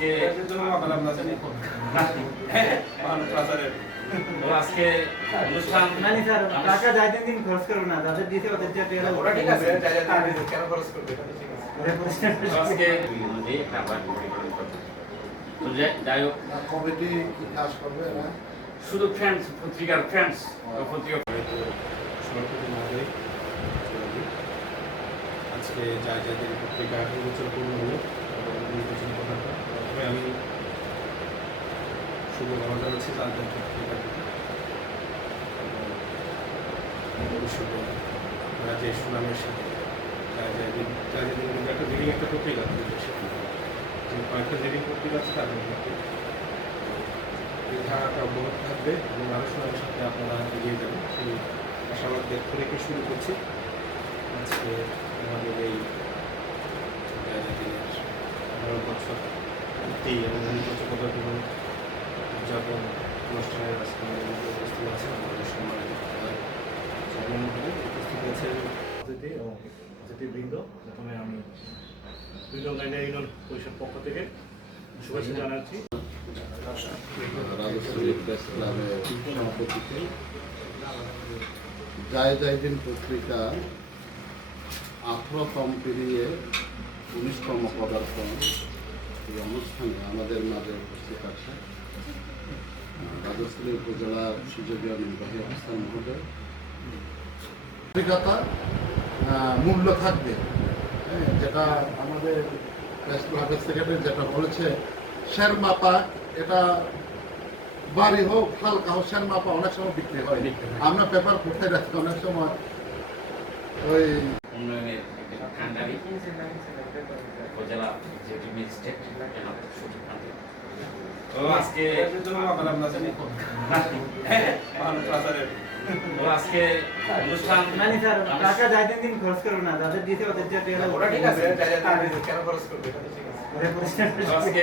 আজকে আজকে অনুষ্ঠান টাকা যাইতে দিন খরচ করব না যাদের দিতে ওদের যে ওরা ঠিক আছে কেন খরচ করবে? আজকে একটা পরিকল্পনা করতে তো যাই হোক। কমিটি কি শুধু পত্রিকার পত্রিকা আজকে পত্রিকা কথা পর আমি শুভ কামনা জানাচ্ছি তাদের ভবিষ্যতে আপনারা যে সুনামের সাথে। যাদের যা যাদের একটা লিডিং একটা পত্রিকা যে কয়েকটা লিডিং পত্রিকা আছে তার একটি। এই ধারাটা অব্যাহত থাকবে এবং সুনামের সাথে আপনারা এগিয়ে যাবেন। সেই আশাবাদ ব্যক্ত রেখে শুরু করছি। আজকে আমাদের এই জাতির বছর। এবং নির্বাচকতার কোনো উদযাপন অনুষ্ঠানের আজকে উপস্থিত আছেন আমাদের সম্মানিত উপস্থিত আছেন অতিথি এবং প্রথমে আমি দুর্গম গাইনা ইউনিয়ন পরিষদ পক্ষ থেকে শুভেচ্ছা জানাচ্ছি। জায় জায়দিন পত্রিকা আঠারোতম পেরিয়ে উনিশতম পদার্পণ এই অনুষ্ঠানে আমাদের মাঝে উপস্থিত আছে রাজশ্রী উপজেলার সুযোগীয় নির্বাহী অফিসার মহোদয়। আহ, মূল্য থাকবে হ্যাঁ, যেটা আমাদের প্রেস ক্লাবের সেক্রেটারি যেটা বলেছে শের মাপা এটা বাড়ি হোক হালকা হোক শের মাপা অনেক সময় বিক্রি হয়। আমরা পেপার পড়তে রাখছি অনেক সময়। ওই উপজেলা যেটি ম্যাজিস্ট্রেট আজকে তো আজকে অনুষ্ঠান মানে স্যার টাকা যাই দিন দিন খরচ করবে না যাদের দিতে ওদের যে ঠিক আছে যাই যাই যাই, কেন খরচ করবে? এটা তো ঠিক আছে। তো আজকে